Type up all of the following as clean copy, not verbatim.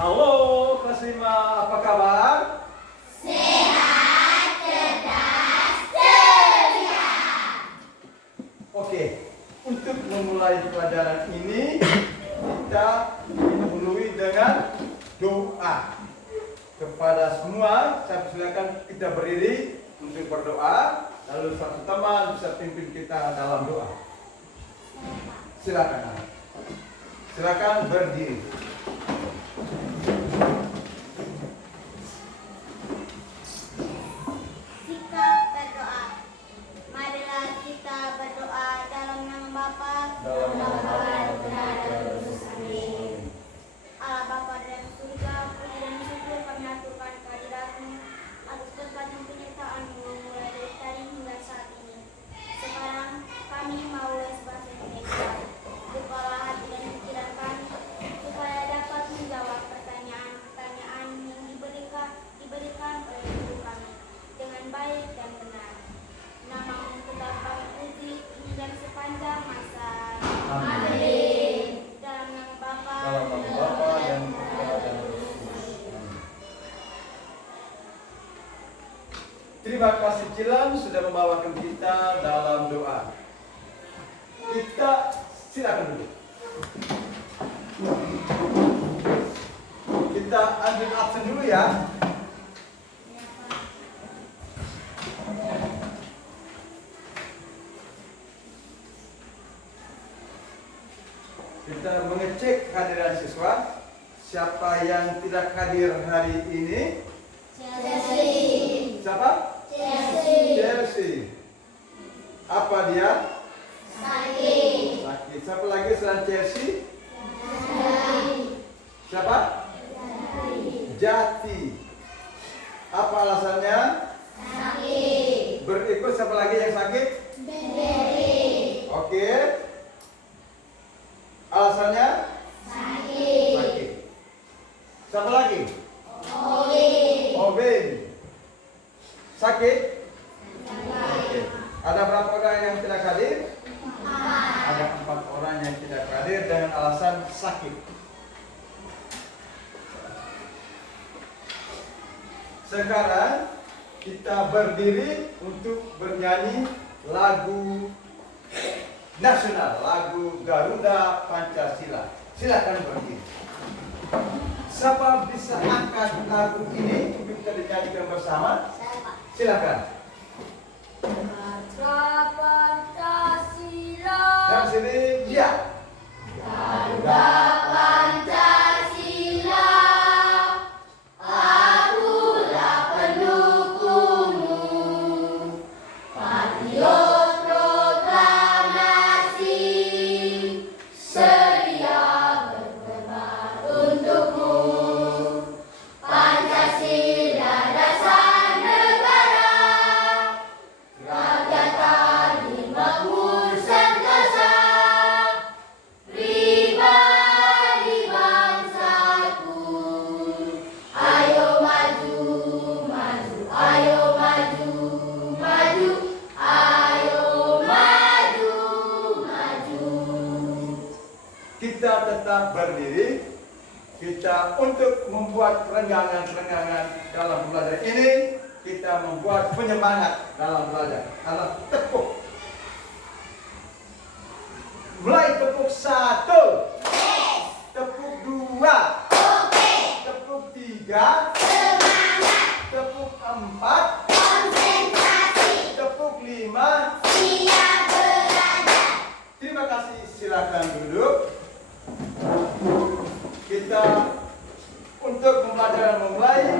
Halo kelas 5, apa kabar? Sehat, cerdas, ceria. Oke, untuk memulai pelajaran ini kita didahului dengan doa. Kepada semua, saya persilakan kita berdiri untuk berdoa. Lalu satu teman bisa pimpin kita dalam doa. Silakan. Silakan berdiri. Sikap berdoa. Marilah kita berdoa dalam nama Bapa, Dalam nama Bapa, dan dan Putra, dan Putra, Roh Kudus. Amin. Allah Bapa dan surga, puji dan syukur kami aturkan kehadirat-Mu atas berkat dan penyertaan-Mu mulai dari tadi hingga saat ini. Sekarang kami mau les bahasa Indonesia. Bukalah hati dan pikiran kami supaya dapat menjawab pertanyaan-pertanyaan yang diberikan oleh guru kami dengan baik dan benar. Nama-Mu tetap kami puji hingga sepanjang masa. Amin. Dalam nama Bapa, Dalam nama Bapa dan Putra dan Roh Kudus. Terima kasih Cilan sudah membawakan kita dalam doa. Kita silakan dulu. Kita ambil absen dulu ya. Kita mengecek kehadiran siswa. Siapa yang tidak hadir hari ini? Chelsea. Siapa? Chelsea. Chelsea. Apa dia? Sakit. Sakit. Siapa lagi selain Chelsea? Siapa? Jati. Apa alasannya? Sakit. Berikut siapa lagi yang sakit? Berdiri. Oke. Alasannya? Sakit. Sakit. Siapa lagi? Oli. Obin. Sakit? Sakit. Ada berapa orang yang tidak hadir? Ada 4 orang yang tidak hadir dengan alasan sakit. Sekarang kita berdiri untuk bernyanyi lagu nasional, lagu Garuda Pancasila. Silakan berdiri. Siapa bisa angkat lagu ini untuk kita dinyanyikan bersama? Silakan. Garuda Pancasila. Dan sini, ya. Garuda Pancasila. Akulah pendukungmu. Patriot proklamasi. Sedia berkorban untukmu. Pancasila dasar negara. Rakyat adil makmur sentosa. Pribadi bangsaku. Ayo maju, maju, ayo maju, maju, ayo maju, maju. Kita tetap berdiri. Kita untuk membuat perenggangan-perenggangan dalam belajar ini, kita membuat penyemangat dalam belajar. Alat tepuk. Mulai tepuk 1, tepuk 2, tepuk 3, tepuk 4, tepuk 5. Siap belajar. Terima kasih, silakan duduk. Kita untuk pembelajaran memulai,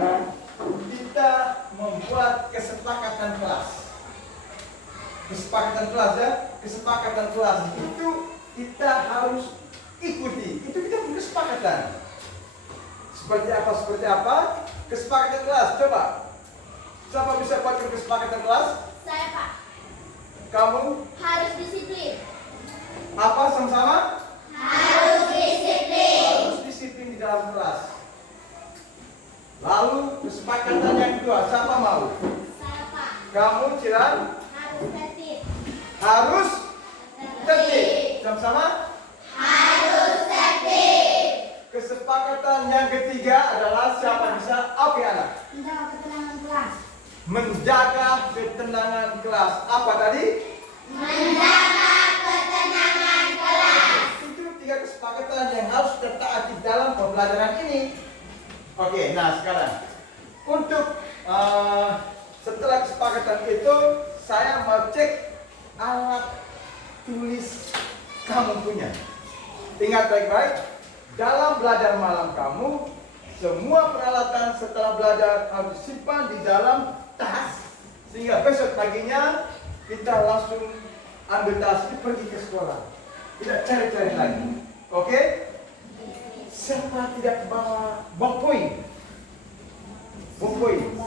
kita membuat kesepakatan kelas. Kesepakatan kelas ya, kesepakatan kelas itu kita harus ikuti. Itu kita punya kesepakatan. Seperti apa kesepakatan kelas? Coba. Siapa bisa buatkan kesepakatan kelas? Saya Pak, Kamu? harus disiplin. Apa sama-sama? Harus disiplin. Harus disiplin di dalam kelas. Lalu kesepakatan yang kedua, siapa mau? Saya Pak, Kamu Cilan harus tertib. harus tertib. Sama-sama? Harus tertib. Kesepakatan yang ketiga ketiga adalah siapa bisa? Oke anak. Menjaga ketenangan kelas. Menjaga ketenangan kelas. Apa tadi? Menjaga ketenangan kelas. Itu 3 kesepakatan yang harus tertaati dalam pembelajaran ini. Oke, nah sekarang untuk setelah kesepakatan itu saya mau cek alat tulis kamu punya. Ingat baik-baik, dalam belajar malam kamu, semua peralatan setelah belajar harus disimpan di dalam tas, sehingga besok paginya kita langsung ambil tas ini pergi ke sekolah, tidak cari-cari lagi. Oke? Siapa tidak bawa ballpoint? Ballpoint.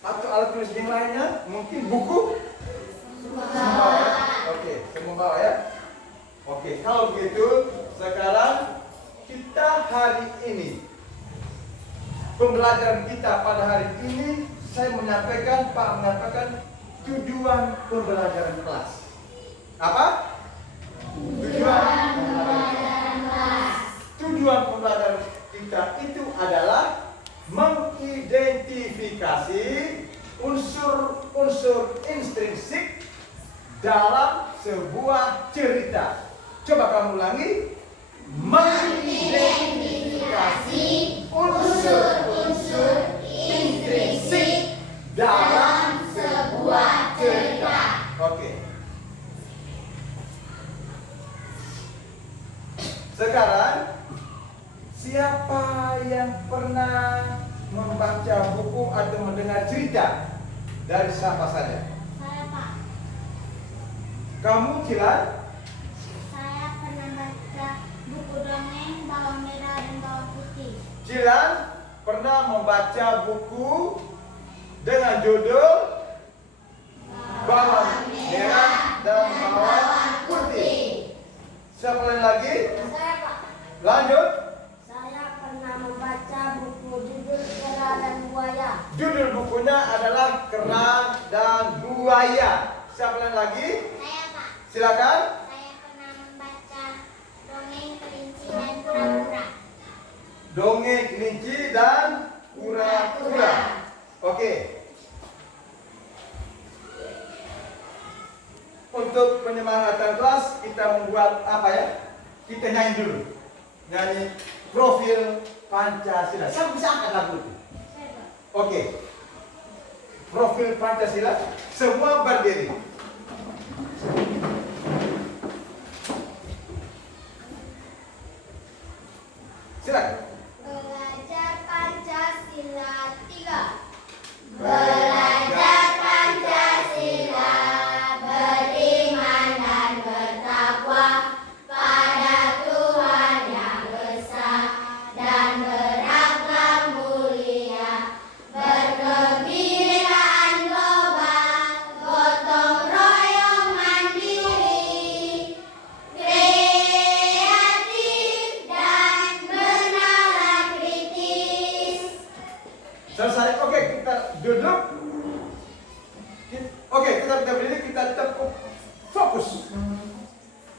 Atau alat tulis yang lainnya, mungkin buku? Semua. Oke, semua bawa ya. Oke, kalau begitu sekarang kita hari ini, pembelajaran kita pada hari ini, saya menyampaikan, Pak menyampaikan tujuan pembelajaran kelas. Apa? Tujuan pembelajaran kelas. Tujuan pembelajaran kita itu adalah mengidentifikasi unsur-unsur intrinsik dalam sebuah cerita. Coba kamu ulangi. Mengidentifikasi unsur-unsur intrinsik dalam sebuah cerita. Oke. Sekarang siapa yang pernah membaca buku atau mendengar cerita? Dari siapa saja? Saya, Pak. Kamu, Cilan? Saya pernah baca buku dongeng Bawang Merah dan Bawang Putih. Cilan pernah membaca buku dengan judul Bawang Merah dan Bawang Putih. Siapa lain lagi? Saya, Pak. Lanjut. Saya pernah membaca buku judul Kera dan Buaya. Judul bukunya adalah Kera dan Buaya. Siapa lain lagi? Saya, Pak. Silakan. Saya pernah membaca dongeng kelinci dan kura-kura. Dongeng kelinci dan kura-kura. Oke. Untuk penyemangatan kelas kita membuat apa ya? Kita nyanyi dulu. Nyanyi profil Pancasila. Siapa bisa angkat lagu itu? Saya, Pak. Oke. Profil Pancasila. Semua berdiri. Silakan. Belajar Pancasila 3. Belajar Pancasila, beriman dan bertakwa pada Tuhan yang Esa dan berakhlak mulia, berkebinekaan global, gotong royong mandiri, kreatif dan bernalar kritis. Selesai. Oke, kita duduk. Oke, kita berdiri, kita tepuk fokus.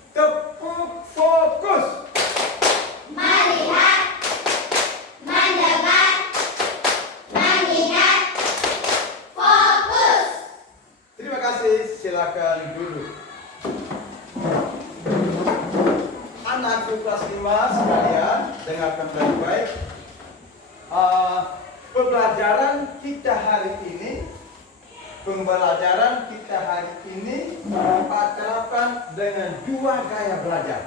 Tepuk fokus. Melihat, mendengar, mengingat, fokus. Terima kasih. Silakan duduk. Anakku kelas 5 sekalian, dengarkan baik-baik. Pembelajaran kita hari ini terapkan dengan 2 gaya belajar,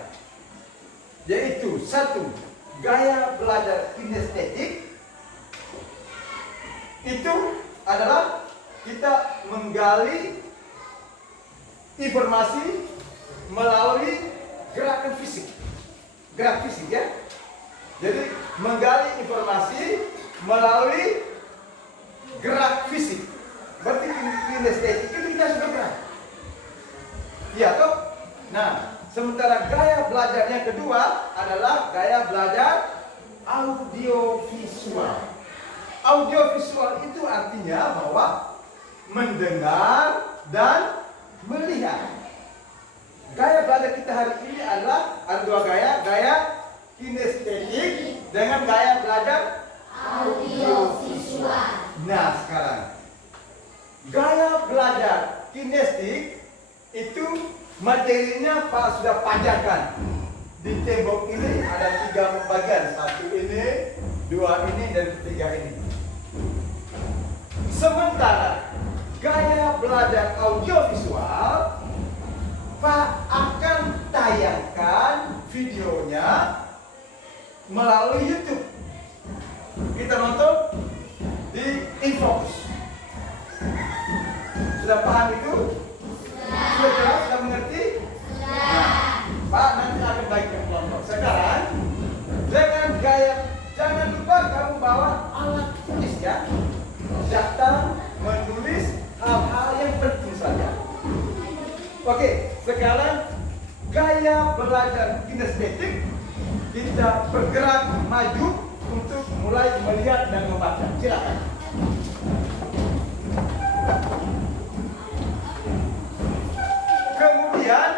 yaitu 1 gaya belajar kinestetik. Itu adalah kita menggali informasi melalui gerakan fisik, gerak fisik ya. Jadi menggali informasi melalui gerak fisik. Berarti kinestetik itu kita harus bergerak. Iya toh? Nah, sementara gaya belajar yang kedua adalah gaya belajar audiovisual. Audiovisual itu artinya bahwa mendengar dan melihat. Gaya belajar kita hari ini adalah ada 2 gaya. Gaya kinestetik dengan gaya belajar audiovisual. Nah sekarang gaya belajar kinestetik itu materinya Pak sudah panjangkan. Di tembok ini ada 3 bagian, 1 ini, 2 ini, dan 3 ini. Sementara gaya belajar audiovisual, Pak akan tayangkan videonya melalui YouTube. Kita nonton di Infocus. Sudah paham itu? Sudah jelas? Sudah mengerti? Nah, Pak nanti akan bagi ke kelompok. Sekarang dengan gaya, jangan lupa kamu bawa alat tulis ya. Datang menulis hal-hal yang penting saja. Oke, sekarang gaya belajar kinestetik, kita bergerak maju untuk mulai melihat dan membaca. Silakan. Kemudian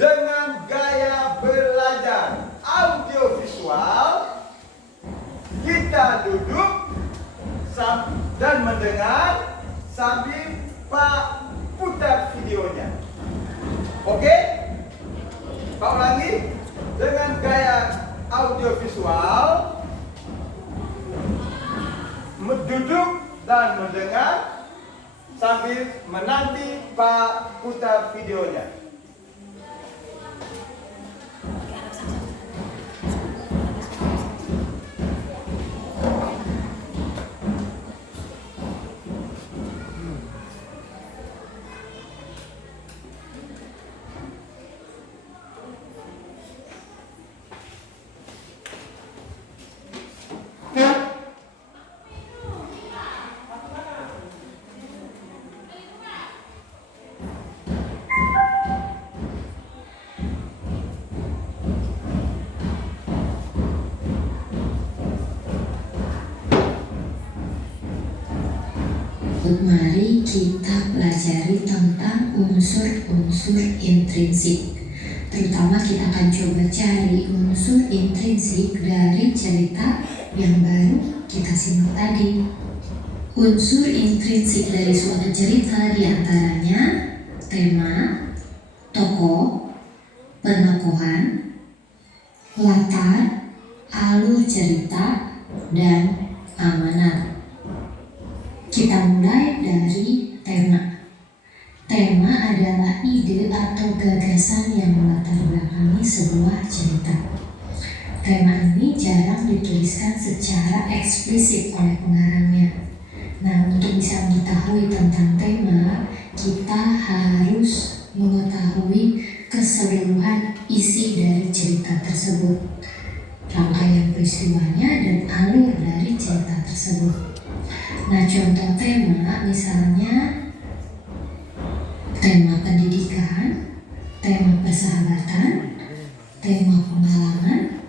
dengan gaya belajar audiovisual, kita duduk dan mendengar sambil Pak putar videonya. Oke? Pak ulangi. Dengan gaya audiovisual, duduk dan mendengar sambil menanti Pak putar videonya. Mari kita pelajari tentang unsur-unsur intrinsik. Terutama kita akan coba cari unsur intrinsik dari cerita yang baru kita simak tadi. Unsur intrinsik dari suatu cerita diantaranya tema, tokoh, penokohan, latar, alur cerita, dan amanat. Kita mulai dari tema. Tema adalah ide atau gagasan yang melatar belakangi sebuah cerita. Tema ini jarang dituliskan secara eksplisit oleh pengarangnya. Nah, untuk bisa mengetahui tentang tema, kita harus mengetahui keseluruhan isi dari cerita tersebut, rangkaian peristiwanya, dan alur dari cerita tersebut. Nah, contoh tema misalnya tema pendidikan, tema persahabatan, tema pengalaman,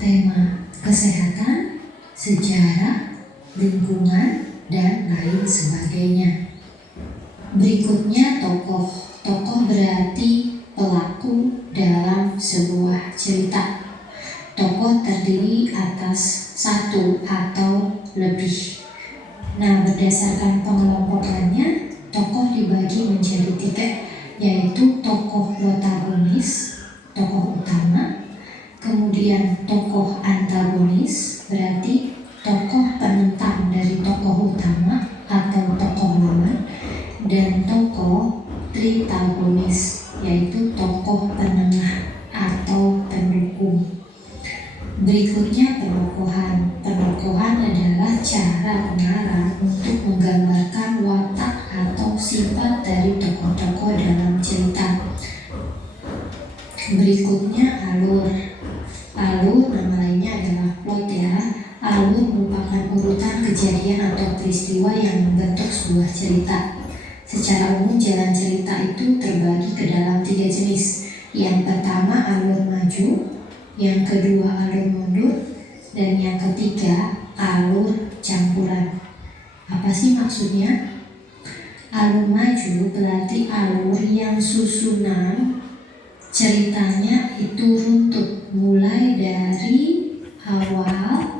tema kesehatan, sejarah, lingkungan, dan lain sebagainya. Berikutnya tokoh. Tokoh berarti pelaku dalam sebuah cerita. Tokoh terdiri atas satu atau lebih. Nah, berdasarkan pengelompokannya, tokoh dibagi menjadi 3, yaitu tokoh protagonis, tokoh utama, kemudian tokoh antagonis, berarti tokoh penentang dari tokoh utama atau tokoh lawan, dan tokoh tritagonis, yaitu tokoh penengah atau pendukung. Berikutnya penokohan. Penokohan adalah cara pengarang untuk menggambarkan watak atau sifat dari tokoh-tokoh dalam cerita. Berikutnya alur. Alur nama lainnya adalah plot ya. Alur merupakan urutan kejadian atau peristiwa yang membentuk sebuah cerita. Secara umum jalan cerita itu terbagi ke dalam 3 jenis. Yang pertama alur maju, yang kedua alur mundur, dan yang ketiga alur campuran. Apa sih maksudnya? Alur maju berarti alur yang susunan Ceritanya itu runtut mulai dari awal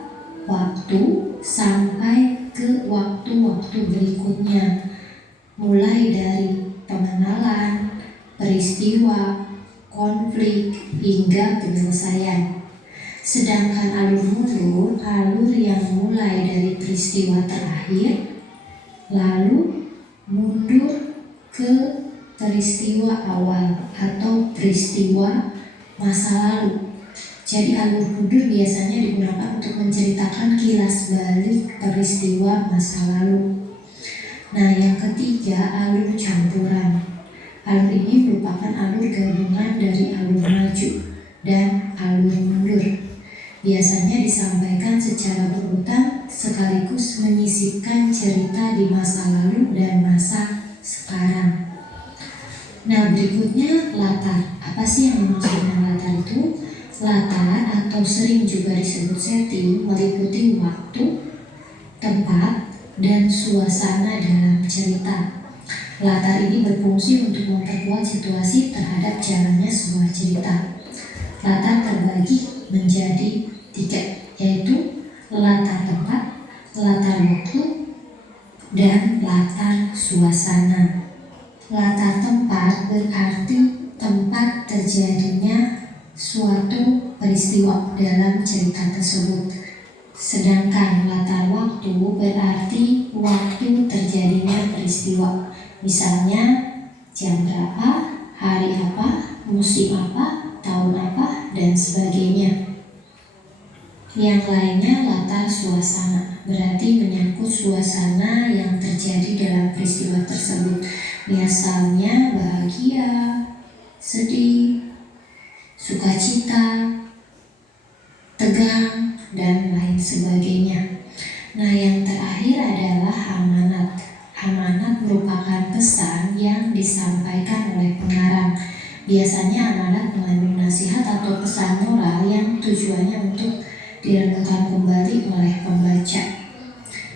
waktu sampai ke waktu-waktu berikutnya, mulai dari pengenalan, peristiwa, konflik, hingga penyelesaian. Sedangkan alur mundur, alur yang mulai dari peristiwa terakhir, lalu mundur ke peristiwa awal atau peristiwa masa lalu. Jadi alur mundur biasanya digunakan untuk menceritakan kilas balik peristiwa masa lalu. Nah, yang ketiga, alur campuran. Alur ini merupakan alur gabungan dari alur maju dan alur mundur. Biasanya disampaikan secara berurutan sekaligus menyisipkan cerita di masa lalu dan masa sekarang. Nah, berikutnya latar. Apa sih yang dimaksud dengan latar itu? Latar atau sering juga disebut setting meliputi waktu, tempat, dan suasana dalam cerita. Latar ini berfungsi untuk memperkuat situasi terhadap jalannya sebuah cerita. Latar terbagi menjadi 3, yaitu latar tempat, latar waktu, dan latar suasana. Latar tempat berarti tempat terjadinya suatu peristiwa dalam cerita tersebut. Sedangkan latar waktu berarti waktu terjadinya peristiwa. Misalnya jam berapa, hari apa, musim apa, tahun apa, dan sebagainya. Yang lainnya latar suasana, berarti menyangkut suasana yang terjadi dalam peristiwa tersebut. Misalnya bahagia, sedih, sukacita, tegang, dan lain sebagainya. Nah, yang terakhir adalah amanat. Amanat merupakan pesan yang disampaikan oleh pengarang. Biasanya amanat mengandung nasihat atau pesan moral yang tujuannya untuk direnungkan kembali oleh pembaca.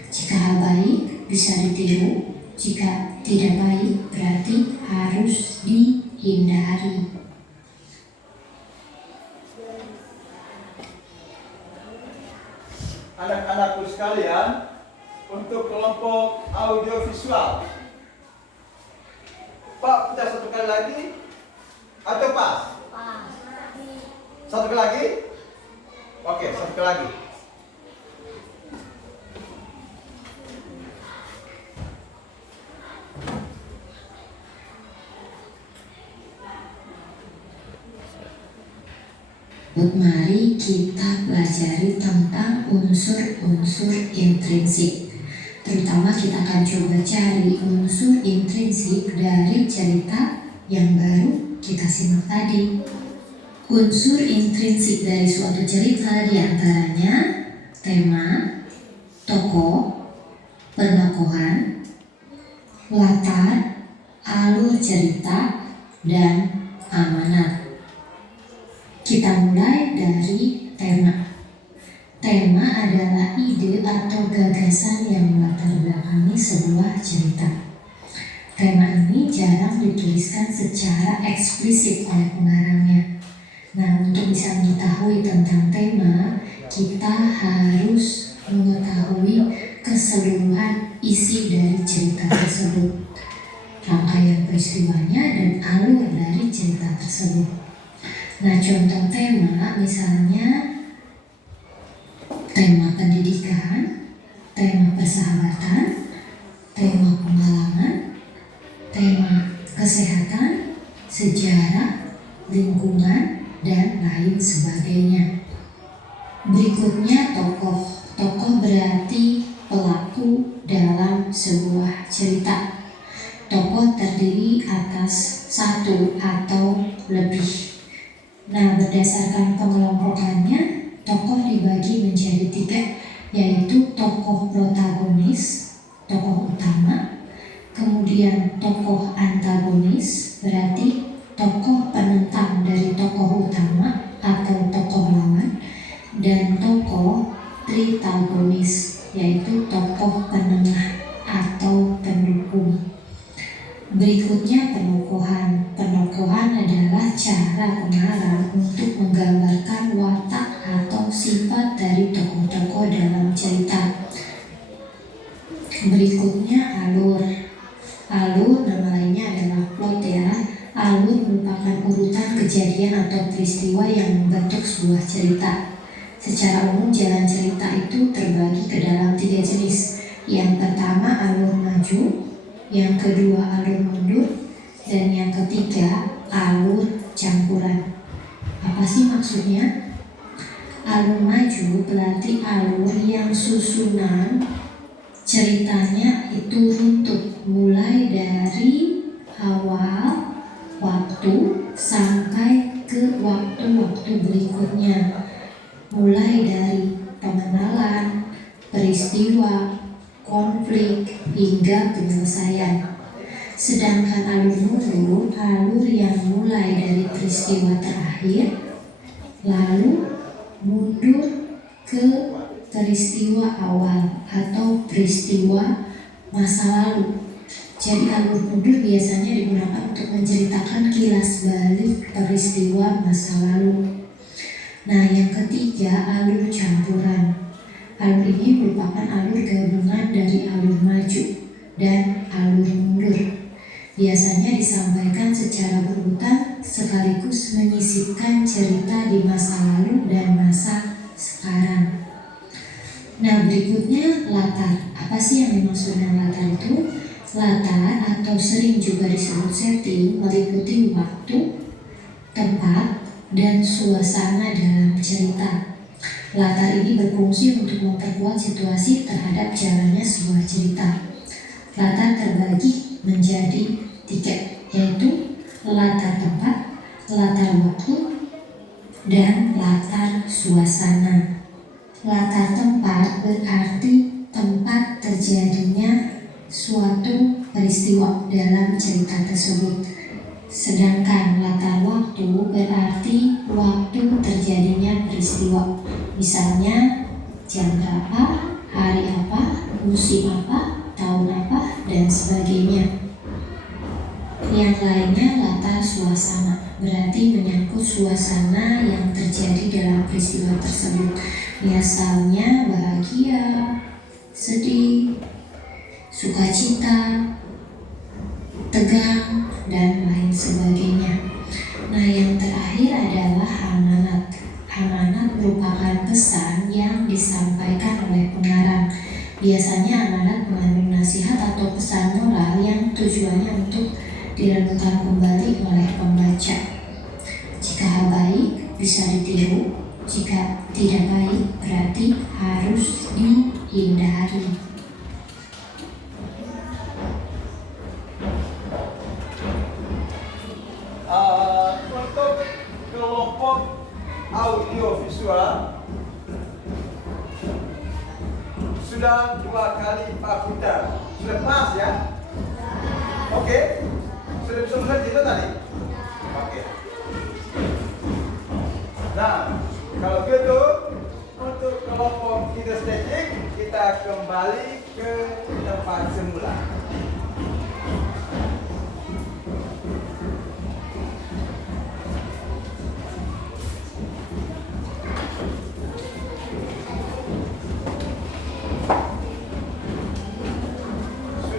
Jika hal baik bisa ditiru, jika tidak baik berarti harus dihindari. Anak-anakku sekalian, untuk kelompok audiovisual, Pak, kita satu kali lagi atau pas? Pas. Satu kali lagi? Oke, satu kali lagi. Mari kita pelajari tentang unsur-unsur intrinsik. Terutama kita akan coba cari unsur intrinsik dari cerita yang baru kita simak tadi. Unsur intrinsik dari suatu cerita diantaranya tema, tokoh, penokohan, latar, alur cerita, dan amanat. Kita mulai dari tema. Tema adalah ide atau gagasan yang melatar belakangi sebuah cerita. Tema ini jarang dituliskan secara eksplisit oleh pengarangnya. Nah, untuk bisa mengetahui tentang tema, kita harus mengetahui keseluruhan isi dari cerita tersebut, rangkaian peristiwanya, dan alur dari cerita tersebut. Nah, contoh tema misalnya tema pendidikan, tema persahabatan, tema pengalaman, tema kesehatan, sejarah, lingkungan, dan lain sebagainya. Berikutnya tokoh. Tokoh berarti pelaku dalam sebuah cerita. Tokoh terdiri atas satu atau lebih. Nah, berdasarkan pengelompokannya, tokoh dibagi menjadi 3, yaitu tokoh protagonis, tokoh utama, kemudian tokoh antagonis, berarti tokoh penentang dari tokoh utama atau tokoh lawan, dan tokoh tritagonis, yaitu tokoh penengah atau pendukung. Berikutnya penokohan. Penokohan adalah cara cara pengarang untuk menggambarkan watak atau sifat dari tokoh-tokoh dalam cerita. Berikutnya alur. Alur nama lainnya adalah plot ya. Alur merupakan urutan kejadian atau peristiwa yang membentuk sebuah cerita. Secara umum jalan cerita itu terbagi ke dalam 3 jenis. Yang pertama alur maju, yang kedua alur mundur, dan yang ketiga alur campuran. Apa sih maksudnya? Alur maju berarti alur yang susunan ceritanya itu runtut mulai dari awal waktu sampai ke waktu-waktu berikutnya, mulai dari pengenalan, peristiwa, konflik, hingga penyelesaian. Sedangkan alur mundur, alur yang mulai dari peristiwa terakhir, lalu mundur ke peristiwa awal atau peristiwa masa lalu. Jadi alur mundur biasanya digunakan untuk menceritakan kilas balik peristiwa masa lalu. Nah, yang ketiga alur campuran. Alur ini merupakan alur gabungan dari alur maju dan alur mundur. Biasanya disampaikan secara berurutan sekaligus menyisipkan cerita di masa lalu dan masa sekarang. Nah, berikutnya latar. Apa sih yang dimaksud dengan latar itu? Latar atau sering juga disebut setting meliputi waktu, tempat, dan suasana dalam cerita. Latar ini berfungsi untuk memperkuat situasi terhadap jalannya sebuah cerita. Latar terbagi menjadi 3, yaitu latar tempat, latar waktu, dan latar suasana. Latar tempat berarti tempat terjadinya suatu peristiwa dalam cerita tersebut. Sedangkan latar waktu berarti waktu terjadinya peristiwa. Misalnya jam berapa, hari apa, musim apa, tahun apa, dan sebagainya. Yang lainnya latar suasana, berarti menyangkut suasana yang terjadi dalam peristiwa tersebut. Misalnya bahagia, sedih, sukacita, tegang, dan lain sebagainya. Nah, yang terakhir adalah amanat. Amanat merupakan pesan yang disampaikan oleh pengarang. Biasanya amanat mengandung nasihat atau pesan moral yang tujuannya untuk direnungkan kembali oleh pembaca. Jika hal baik bisa ditiru, jika tidak baik berarti harus dihindari. Untuk kelompok audio visual sudah 2 kali Pak putar. Sudah pas ya? Oke. Sudah bisa mengerti itu tadi? Oke. Nah, kalau gitu untuk kelompok kinestetik kita kembali ke tempat semula.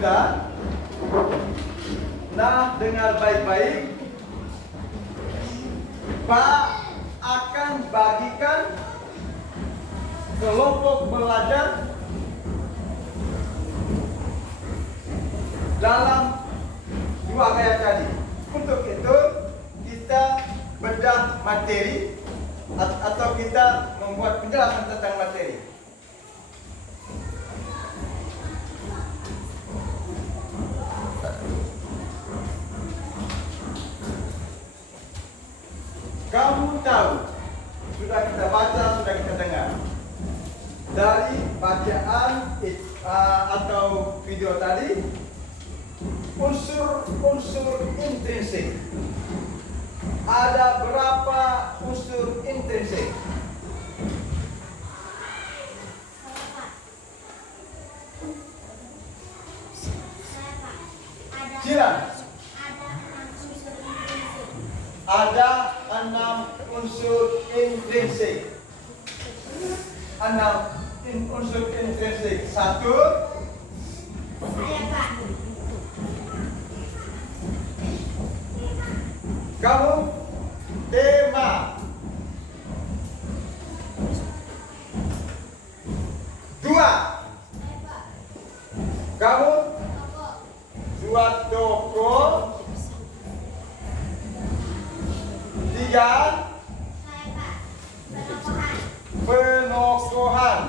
Sudah? Nah, dengar baik-baik. Pak akan bagikan kelompok belajar dalam 2 kayak tadi. Untuk itu kita bedah materi atau kita membuat penjelasan tentang materi. Kamu tahu, sudah kita baca, sudah kita dengar dari bacaan atau video tadi, unsur-unsur intrinsik. Ada berapa unsur intrinsik? Jiran. ada 6 unsur intrinsik. 6 unsur intrinsik. 1. Saya, Pak. Kamu tema. 2. Saya, Pak. Kamu Toko. buat toko. 3. Saya, Pak. Penokohan. Penokohan.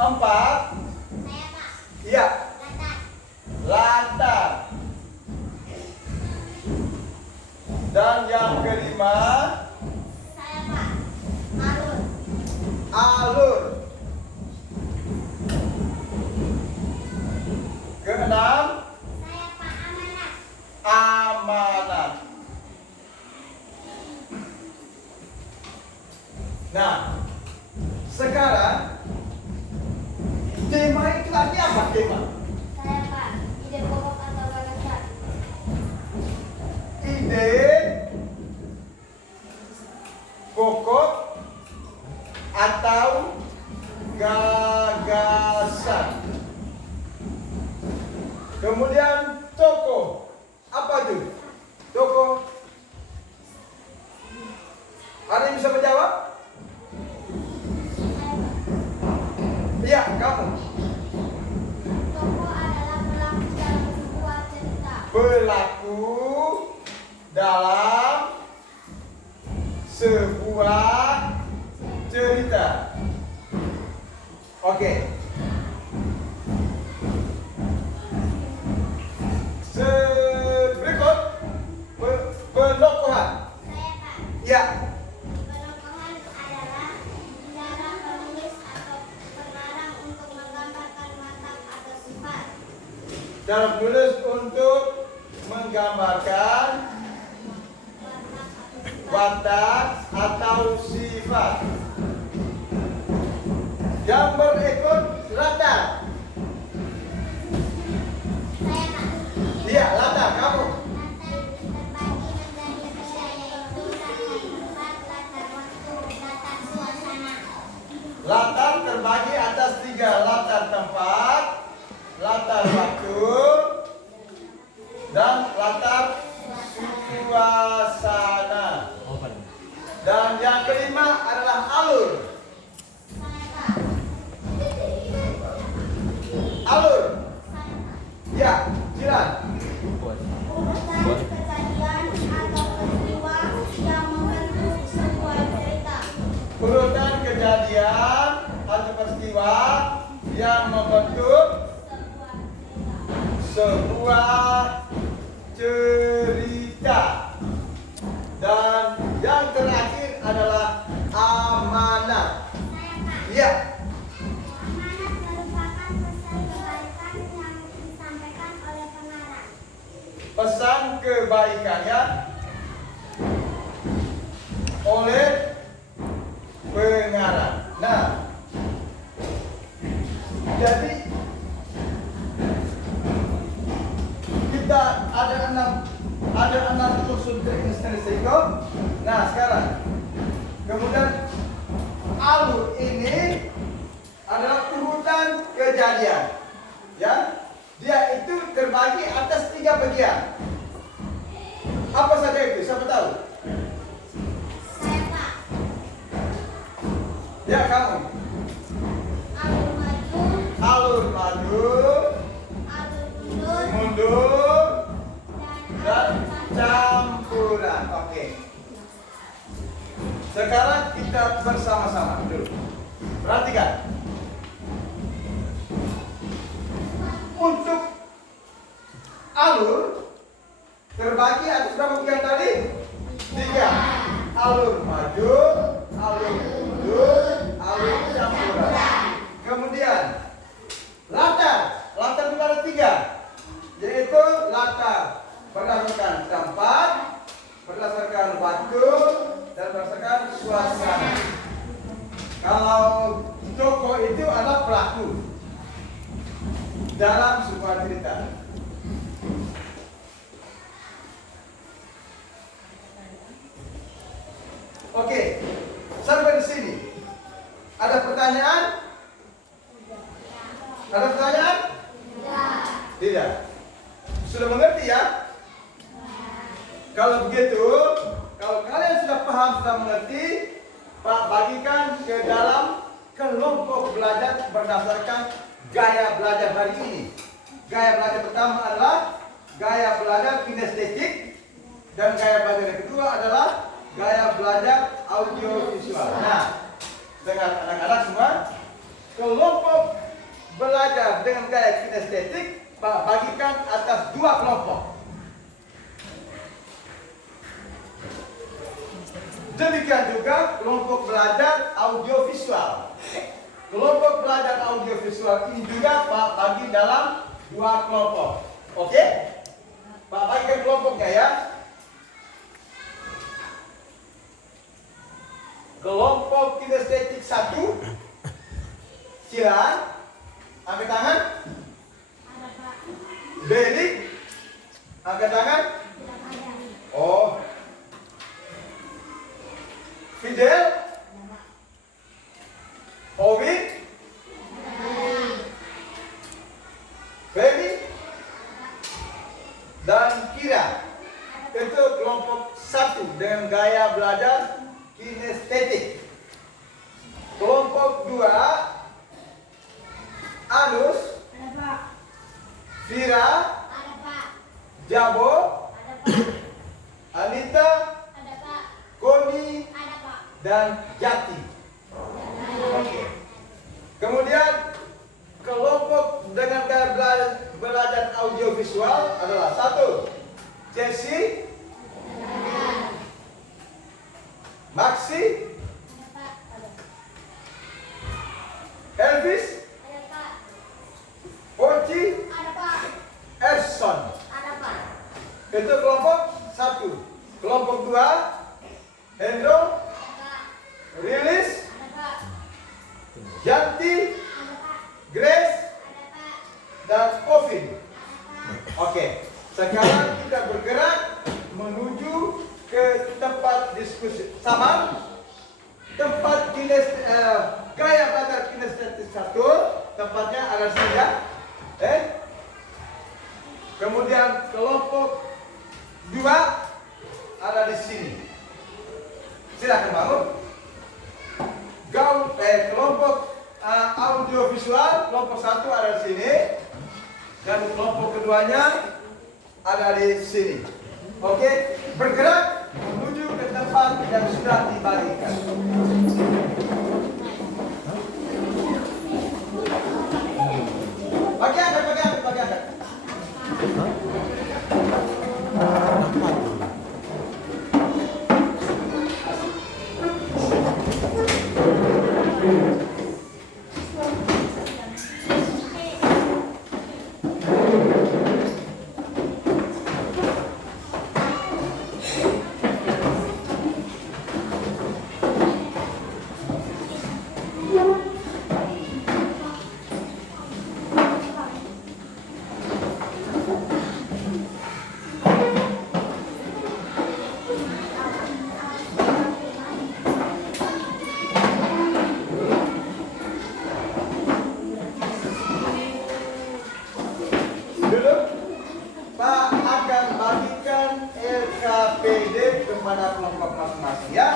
4. Saya, Pak. Iya, Latar. latar. Dan yang kelima, Saya, Pak. Alur. alur. Keenam, Saya, Pak. Amanat. amanat. Nah, sekarang tema itu artinya apa tema? Saya, Pak. Ide pokok atau gagasan. Ide pokok atau gagasan. Kemudian tokoh. Apa itu? Tokoh. Ada yang bisa menjawab? Iya, kamu. Toko adalah pelaku dalam sebuah cerita. Pelaku dalam sebuah cerita. Oke. Berikut penokohan. Saya, Pak. Ya, Penokohan adalah cara penulis atau pengarang untuk menggambarkan watak atau sifat. cara menulis untuk menggambarkan watak atau sifat. Yang berikut latar. Saya, Pak. Iya, latar kamu. Latar terbagi menjadi tiga, yaitu latar tempat, latar waktu, latar suasana. Latar terbagi atas 3, latar tempat, latar waktu, dan latar suasana. Dan yang kelima adalah alur. Saya, Pak. Alur. Saya, Pak. Ya, silakan. Urutan kejadian atau peristiwa yang membentuk sebuah cerita. Urutan kejadian atau peristiwa yang membentuk sebuah cerita. Dan yang terakhir adalah amanat. Saya, Pak. Iya, Amanat merupakan pesan kebaikan yang disampaikan oleh pengarang. pesan kebaikannya oleh pengarang. Nah, jadi kita ada enam unsur intrinsik. Nah, sekarang kemudian alur ini adalah urutan kejadian. Ya, dia itu terbagi atas 3 bagian. Apa saja itu? Siapa tahu? Saya, Pak. Ya, kamu. Alur maju, Alur maju, alur mundur, mundur, dan dan alur campur. campuran. Oke. Sekarang kita bersama-sama dulu. Perhatikan. Untuk alur terbagi atas berapa bagian tadi? 3. Alur maju, alur mundur, alur campuran. Kemudian latar. Latar juga ada 3, yaitu latar berdasarkan tempat, berdasarkan waktu, dan berdasarkan suasana. Kalau toko itu adalah pelaku. dalam sebuah cerita. Oke, sampai di sini. Ada pertanyaan? Ada pertanyaan? Tidak. Sudah mengerti ya? Kalau begitu, kalau kalian sudah paham, sudah mengerti, Pak bagikan ke dalam kelompok belajar berdasarkan gaya belajar hari ini. Gaya belajar pertama adalah gaya belajar kinestetik, dan gaya belajar yang kedua adalah gaya belajar audiovisual. Nah, dengan anak-anak semua, kelompok belajar dengan gaya kinestetik Pak bagikan atas 2 kelompok. Demikian juga kelompok belajar audiovisual. Kelompok belajar audiovisual ini juga Pak bagi dalam 2 kelompok. Oke? Pak bagikan kelompoknya ya. Kelompok kinestetik 1. Silakan. Angkat tangan. Beli. Angkat tangan. Oh. Fidel, Owi, Femi, dan Kira. Itu kelompok 1 dengan gaya belajar kinestetik. Kelompok 2, Anus, Vira, Jabo, Anita, Koni, dan Jati. Oke. Kemudian kelompok dengan gaya belajar audiovisual adalah 1, Chelsea, Maxi, Elvis, Poci, Erson. Itu kelompok 1. Kelompok 2, Hendro, Rilis, Yanti, Grace, dan Ovin. Oke, sekarang kita bergerak menuju ke tempat diskusi sama tempat gaya belajar kinestetik 1. Tempatnya ada di sini ya. Kemudian kelompok 2 ada di sini. Silakan bangun. Kelompok audiovisual, kelompok 1 ada di sini, dan kelompok keduanya ada di sini. Oke, bergerak menuju ke tempat yang sudah dibagikan. Pakai angkat. Kepada kelompok masing-masing ya.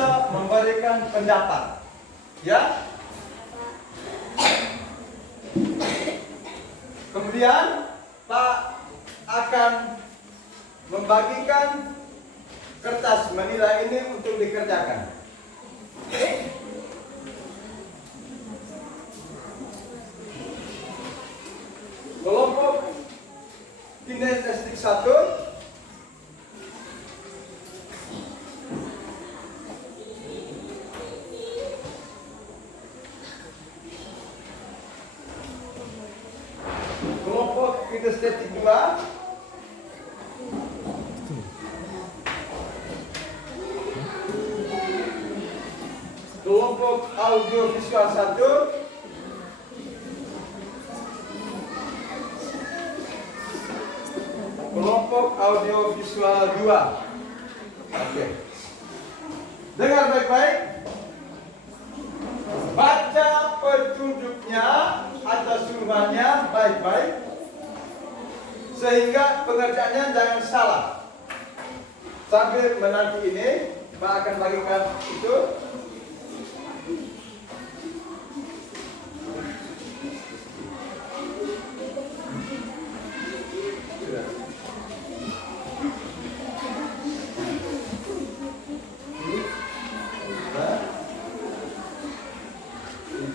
bisa memberikan pendapat. Ya. Kemudian Pak akan membagikan kertas menilai ini untuk dikerjakan. Kelompok kinestetik 1, kelompok kinestetik 2, kelompok audiovisual 1, kelompok audiovisual 2. Oke. Dengar baik-baik. Baca petunjuknya atau suruhannya baik-baik, sehingga pengerjaannya jangan salah. Sambil menanti ini, Pak akan bagikan itu.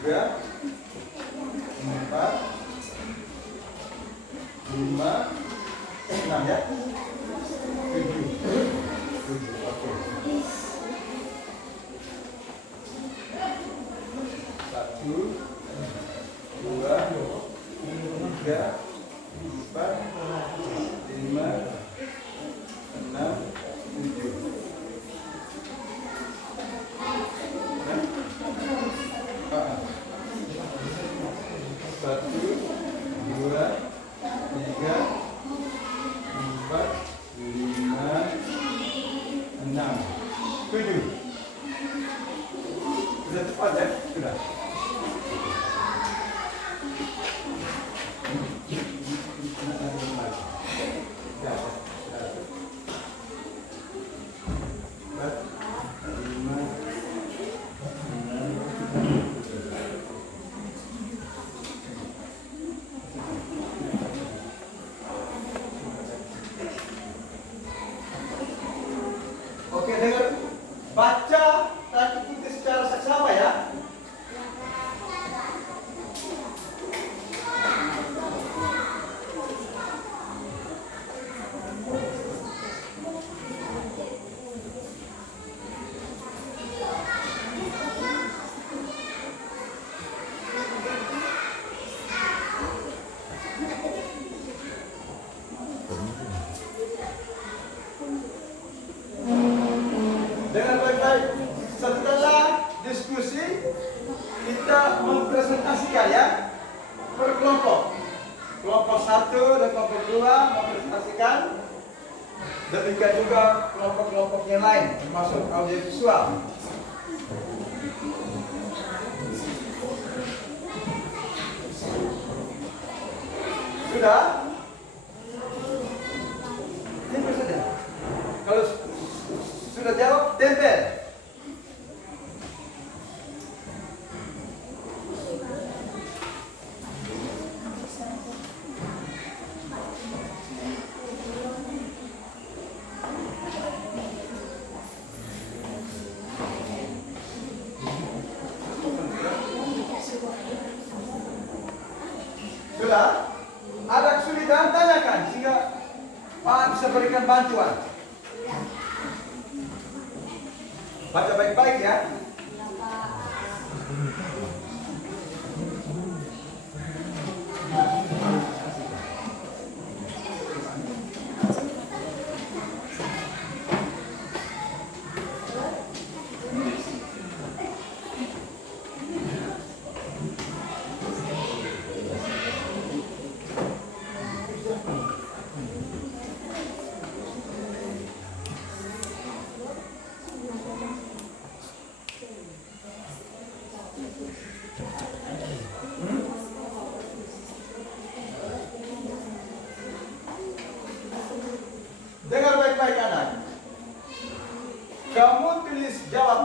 Tiga, 4, 5, 6 ya. 7. Oke. 1, 2, 3, 4, 5, 6, 7. Satu, dua, tiga, 4, 5, 6, 7. Sudah cepat ya? Sudah. Oke, dengar. Baca dan ikuti secara seksama ya. Dengan baik-baik. Setelah diskusi, kita mempresentasikan ya per kelompok. Kelompok 1 dan kelompok 2 mempresentasikan. Demikian juga kelompok-kelompok yang lain, termasuk audiovisual. Sudah? Tempel saja. Kalau sudah jawab, tempel. Sudah? Ada kesulitan, tanyakan sehingga Pak bisa berikan bantuan. Baca baik-baik ya.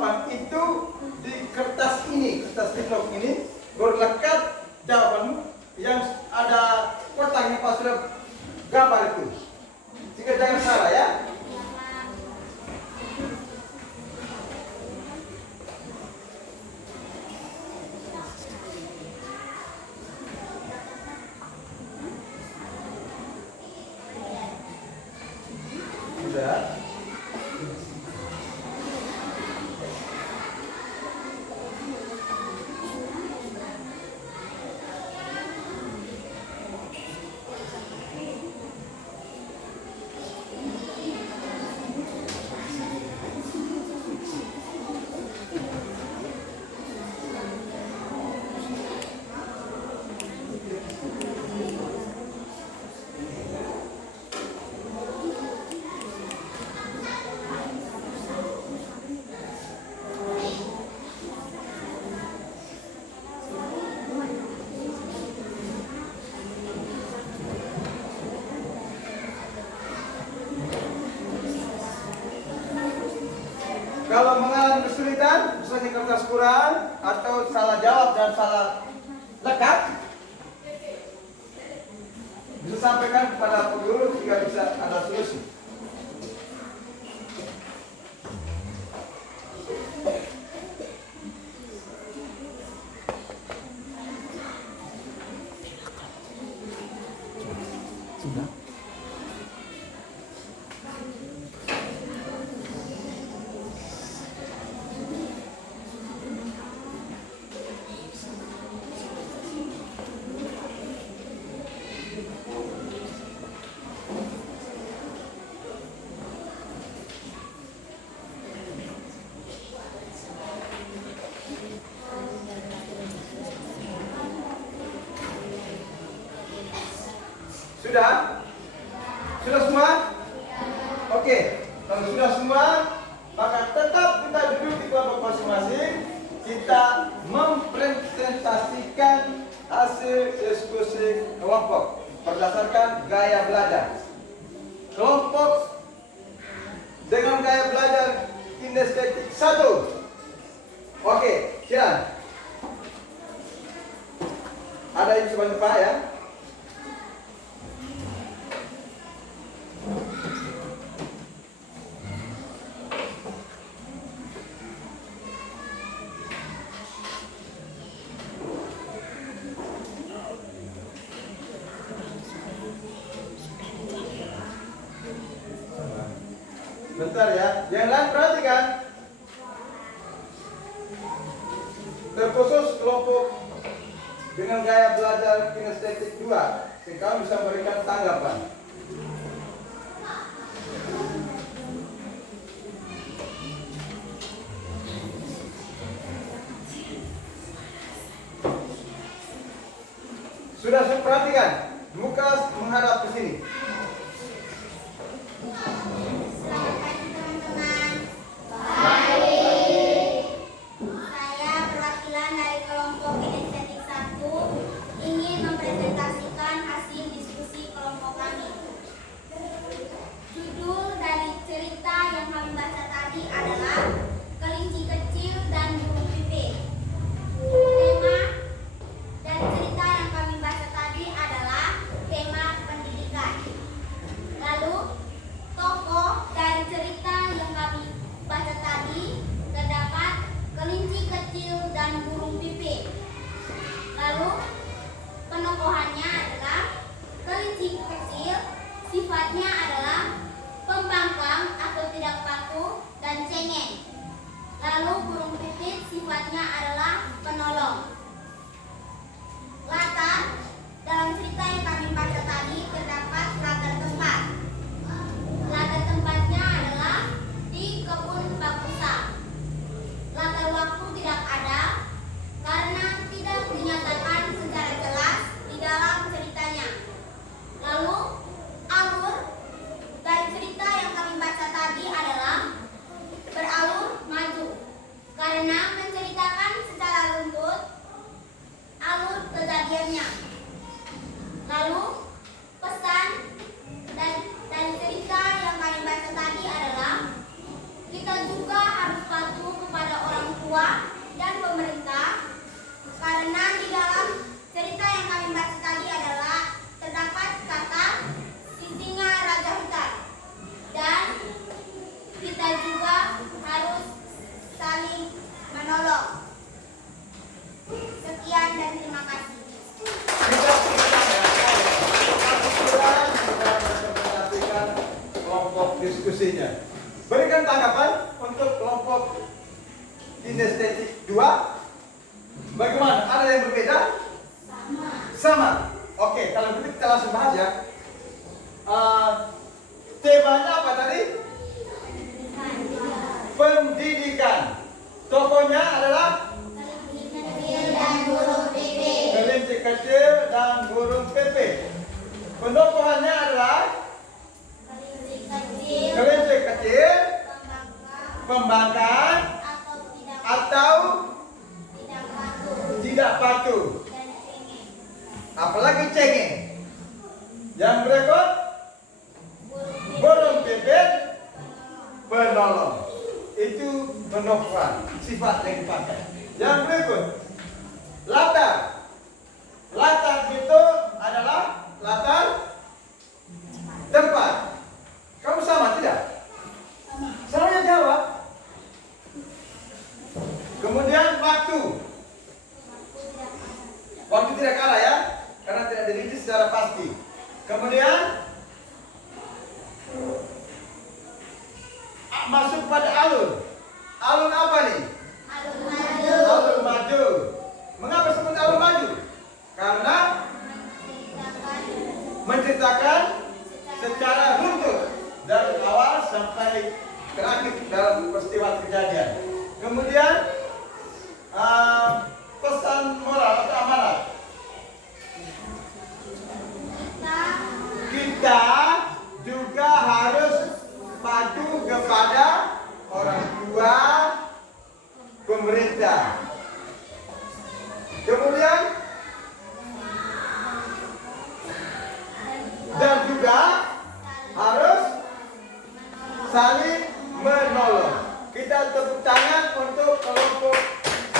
jawaban itu di kertas ini, kertas diplomat ini berlekat jawabanmu yang ada kotaknya pas sudah gambar itu. Jika jangan salah ya. Sudah. Kalau mengalami kesulitan, misalnya kertas kurang atau salah jawab dan salah lekat, bisa sampaikan kepada guru jika bisa ada solusi. Sudah? Sudah semua? Oke, kalau sudah semua, maka tetap kita duduk di kelompok masing-masing. Kita mempresentasikan hasil diskusi kelompok berdasarkan gaya belajar. Kelompok dengan gaya belajar kinestetik 1. Oke, silakan. Ada yang coba ya? Bentar ya, yang lain perhatikan. Terkhusus kelompok dengan gaya belajar kinestetik 2, kamu bisa memberikan tanggapan. Sudah saya perhatikan, muka menghadap ke sini. Sifatnya adalah pembangkang atau tidak kaku dan cengeng. Lalu burung pipit sifatnya adalah penolong. Latar, dalam cerita yang kami baca tadi terdapat latar tempat. Latar tempatnya adalah di kebun bakusa. Latar waktu tidak ada karena tidak dinyatakan secara jelas di dalam ceritanya. Lalu alur dari cerita yang kami baca tadi adalah beralur maju karena menceritakan secara runtut alur kejadiannya. Lalu pesan dari cerita yang kami baca tadi adalah kita juga harus patuh kepada tua, dan pemerintah. Karena di dalam cerita yang kami baca tadi adalah terdapat kata si singa raja hutan. Dan kita juga harus saling menolong. Sekian dan terima kasih. Kita kelompok diskusinya. Berikan tanggapan untuk kelompok kinestetik 2. Bagaimana? Ada yang berbeda? Sama. Oke, kalau begitu kita langsung bahas ya. Temanya apa tadi? Pendidikan. Tokohnya adalah kelinci kecil dan burung pipit. Pendopohannya adalah kelinci kecil, pembangkang, atau tidak patuh. Apalagi cengeng. Yang berikut burung pipit, penolong. Itu pendopohan, sifat yang dipakai. Yang berikut latar. Latar itu adalah latar tempat. Kamu sama tidak? Saya jawab. Kemudian waktu. Waktu tidak kalah ya, karena tidak dirinci secara pasti. Kemudian masuk pada alun. Alun apa nih? Alun maju. Mengapa sebut alun maju? Karena menceritakan secara runtut dari awal sampai terakhir dalam peristiwa kejadian. Kemudian pesan moral atau amanat. Kita juga harus patuh kepada orang tua, pemerintah. Kemudian dan juga harus saling menolong. Kita tepuk tangan untuk kelompok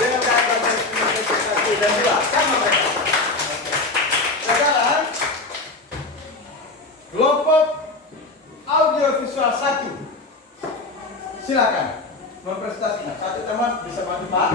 dengan bahasa Indonesia dan juga sama mereka. Sekarang kelompok audiovisual 1. Silakan mempresentasikan. Satu teman bisa bantu Pak.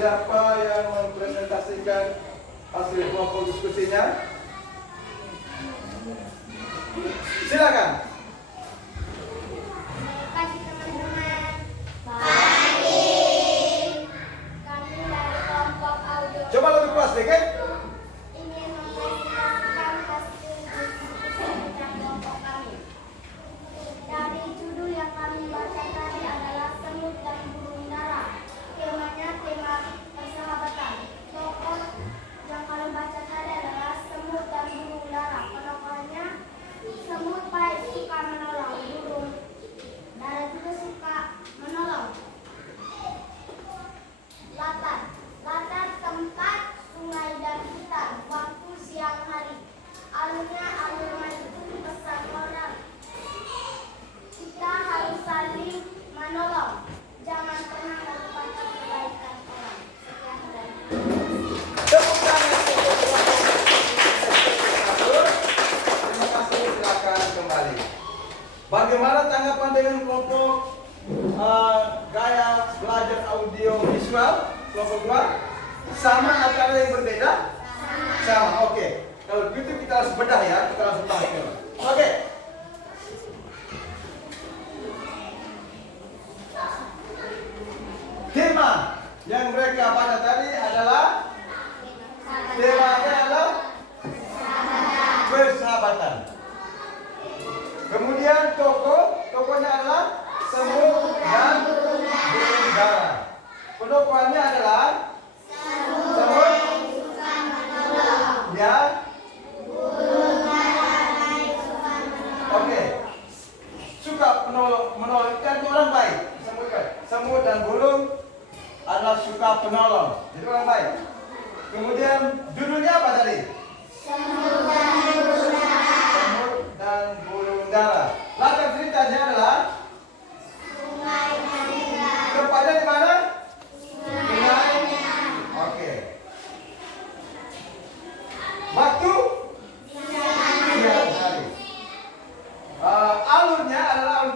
Siapa yang mempresentasikan hasil kelompok diskusinya? Silakan. Terima kasih teman-teman. Pagi. Kami dari kelompok audio. Coba lebih keras sedikit. Ingin mempresentasikan hasil diskusi tentang kelompok kami. Dari judul yang kami baca tadi adalah Semut dan Burung Dara. Temanya tema persahabatan. Tokoh yang kami baca tadi adalah Semut Bagaimana tanggapan dengan kelompok gaya belajar audio visual kelompok 2? Sama atau ada yang berbeda? Sama. Oke. Kalau begitu kita harus bedah ya, kita langsung bahas. Oke. Tema yang mereka baca tadi adalah temanya adalah persahabatan. Kemudian tokohnya adalah semut dan burung dara. Penokohannya adalah semut ya. Oke. Suka menolong ikan itu orang baik. Semut dan burung adalah suka penolong. Jadi orang baik. Kemudian judulnya apa tadi? Semut dan burung dara. Latar ceritanya adalah tempatnya di mana? Sungai. Oke. Waktu? Siang hari. Alurnya adalah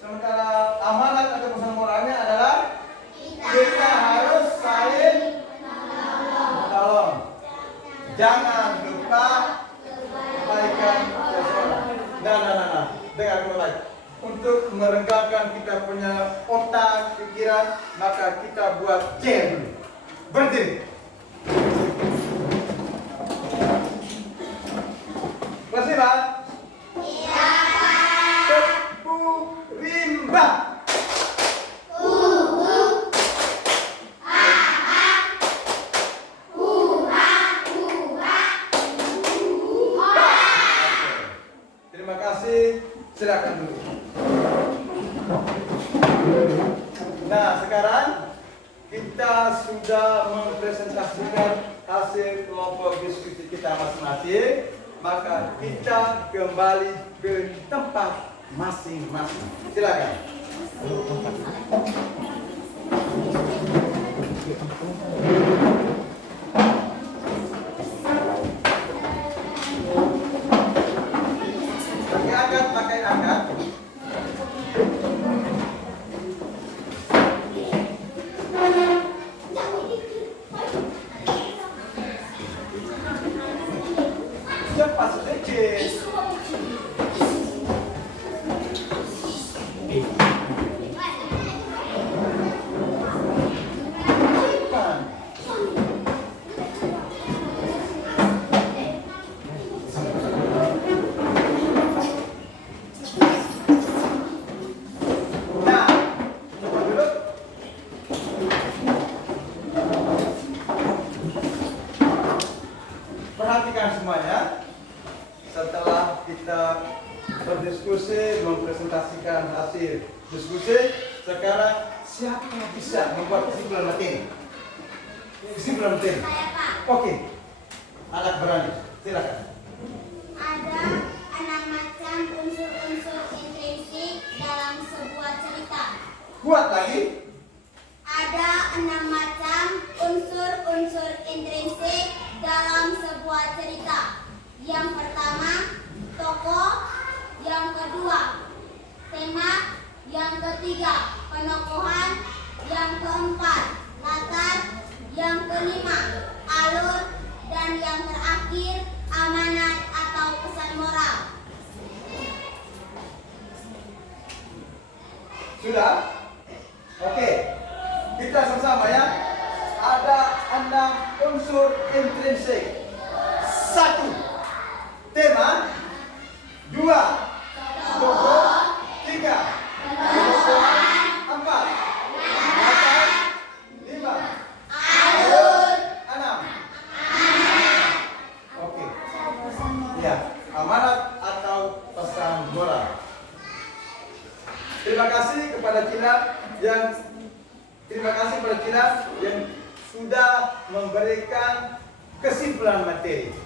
sementara amanat atau pesan moralnya adalah kita harus saling menolong. Jangan lupa kebaikan seseorang. Nah. Dengar baik. Untuk merenggangkan kita punya otak, pikiran, maka kita buat jam dulu. Berdiri. Masih, Pak? Iya. Tepu rimba. Terima kasih. Silakan dulu. Nah, sekarang kita sudah mempresentasikan hasil kelompok diskusi kita masing-masing. Maka kita kembali ke tempat masing-masing. Silakan. Pakai angkat. Cepat sedikit. Perhatikan semuanya. Setelah kita berdiskusi, mempresentasikan hasil diskusi, sekarang siapa bisa membuat kesimpulan materi? Kesimpulan materi. Oke. Anak berani, silakan. Ada 6 macam unsur-unsur intrinsik dalam sebuah cerita. Kuat lagi. Ada 6 macam unsur-unsur intrinsik dalam sebuah cerita. Yang pertama, tokoh. Yang kedua, tema. Yang ketiga, penokohan. Yang keempat, latar. Yang kelima, alur. Dan yang terakhir, amanat atau pesan moral. Sudah? Oke. Kita sama-sama ya. Ada 6 unsur intrinsik. 1. Tema. 2. Tokoh. 3. Penokohan. 4. Latar. 5. Alur. 6. Oke. Ya, amanat atau pesan moral. Terima kasih kepada Cina yang sudah memberikan kesimpulan materi.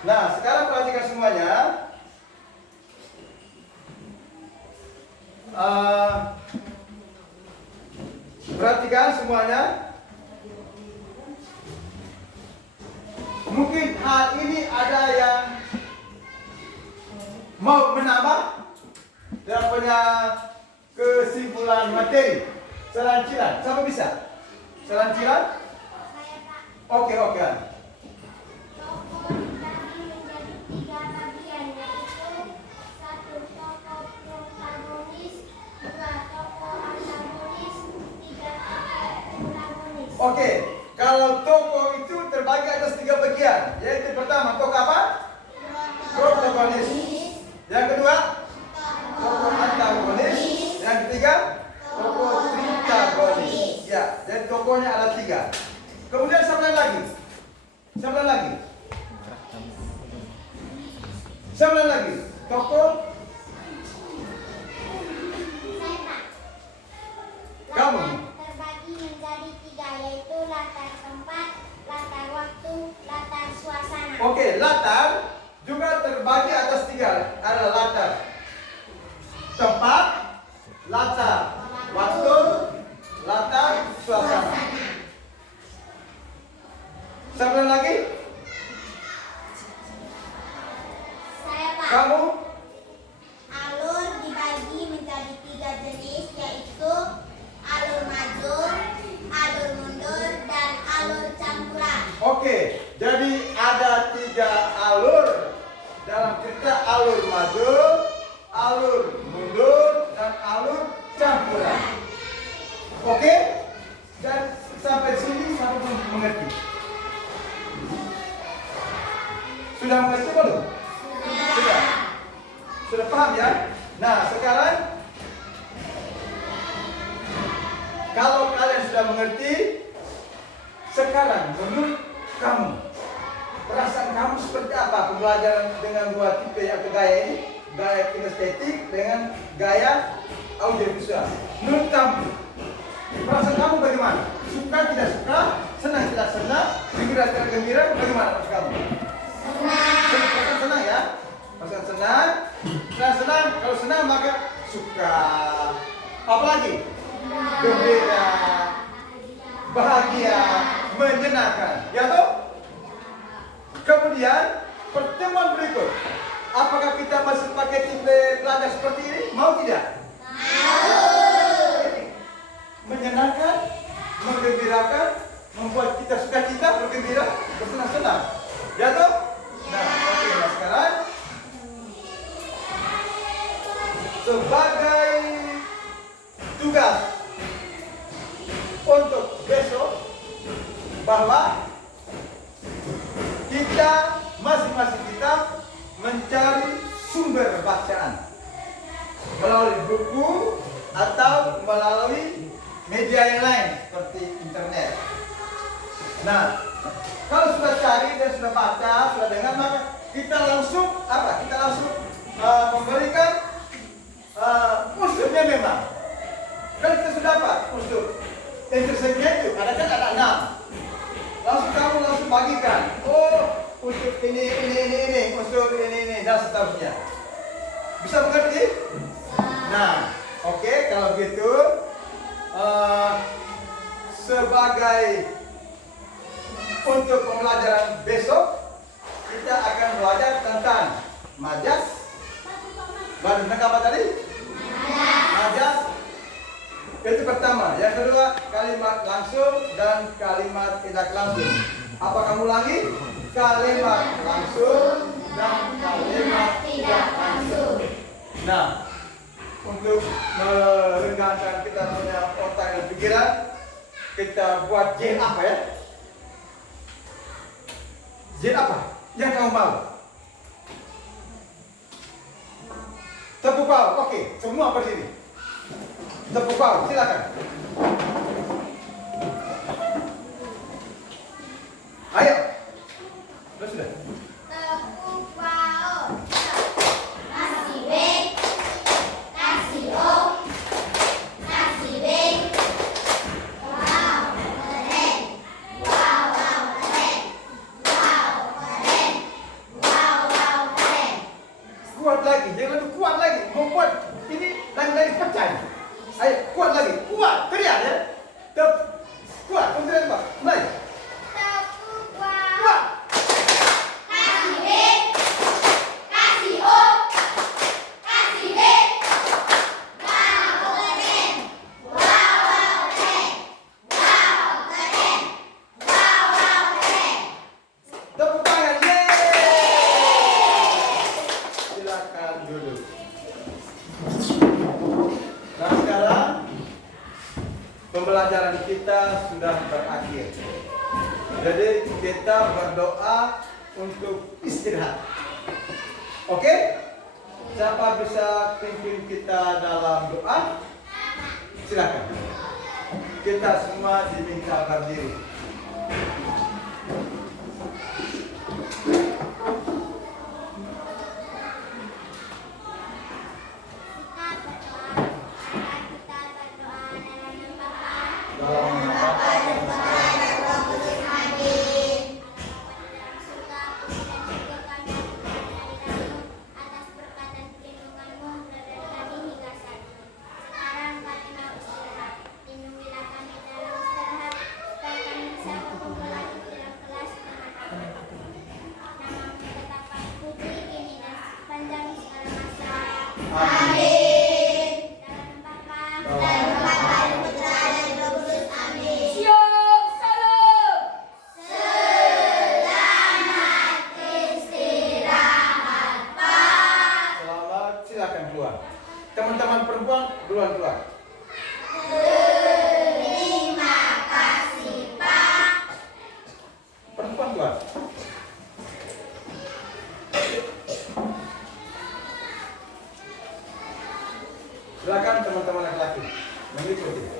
Nah, sekarang perhatikan semuanya. Perhatikan semuanya. Mungkin hal ini ada yang mau menambah dan punya kesimpulan materi. Selanciran, siapa bisa? Selanciran? Saya Pak. Oke. Tokoh dibagi menjadi 3 bagian, yaitu 1 tokoh protagonis, 2 tokoh antagonis, 3 tokoh protagonis. Oke, kalau tokoh itu terbagi atas 3 bagian, yaitu pertama tokoh apa? Protagonis. Yang kedua, tokoh antagonis. Yang ketiga, tokoh tritagonis. Ya, dan tokohnya ada 3. Kemudian siapa lagi? Tokoh Saya Pak. Kamu. Latar terbagi menjadi 3, yaitu latar tempat, latar waktu, latar suasana. Oke, latar juga terbagi atas 3. Ada latar tempat, latar waktu, latar suasana. Siapa lagi? Saya Pak. Kamu? Alur dibagi menjadi 3 jenis, yaitu alur maju, alur mundur, dan alur campuran. Oke, jadi ada 3 alur dalam cerita: alur maju, alur mundur, dan alur campuran. Oke? Dan sampai sini siapa belum mengerti? Sudah mengerti belum? Sudah paham ya? Nah, sekarang kalau kalian sudah mengerti, sekarang menurut kamu, perasaan kamu seperti apa pembelajaran dengan 2 tipe atau gaya ini? Gaya kinestetik dengan gaya audiovisual. Menurut kamu, perasaan kamu bagaimana? Suka tidak suka? Senang tidak senang? Gembira tidak gembira? Bagaimana perasaan kamu? Perasaan senang ya? Perasaan senang? Senang. Kalau senang maka suka. Apalagi? Gembira, bahagia, menyenangkan. Ya toh? Kemudian pertemuan berikut, apakah kita masih pakai tipe belajar seperti ini? Mau tidak? Menyenangkan, menggembirakan, membuat kita sukacita, bergembira, bersenang-senang. Ya toh? Nah, oke, nah sekarang sebagai tugas untuk besok, bahwa kita masing-masing kita mencari sumber bacaan melalui buku atau melalui media yang lain seperti internet. Nah, kalau sudah cari dan sudah baca, sudah dengar, maka kita langsung apa? Kita langsung memberikan unsurnya memang. Kan kita sudah apa? Unsur intersegmen itu ada 6. Langsung kamu langsung bagikan. Oh, unsur ini, unsur ini dan seterusnya. Bisa mengerti? Nah, oke, kalau gitu sebagai untuk pembelajaran besok kita akan belajar tentang majas. Baru tentang apa tadi? Majas. Itu pertama. Yang kedua, kalimat langsung dan kalimat tidak langsung. Apa kamu ulangi? Kalimat langsung dan kalimat tidak langsung. Nah, untuk merenggangkan kita punya otak dan pikiran, kita buat jen apa ya? Jen apa? Yang kamu mau? Tepuk bawah, oke, semua berdiri. Tepuk bawah, silakan. Ayo, sudah. Tepuk bawah. Kasih B, kasih O, kasih B. Wow, keren. Wow, keren. Wow, keren. Wow, keren. Kuat lagi, jangan lebih kuat lagi. Membuat ini lagi pecah. Ayo, kuat lagi, kuat, teriak ya. Kuat, kemudian apa? Mulai. Tepuk bawah. Kuat. sudah berakhir. Jadi kita berdoa untuk istirahat. Oke? Siapa bisa pimpin kita dalam doa? Silakan. Kita semua diminta berdiri. Teman-teman perempuan duluan keluar. Terima kasih, Pak. Perempuan keluar. Silakan teman-teman laki-laki mengikuti.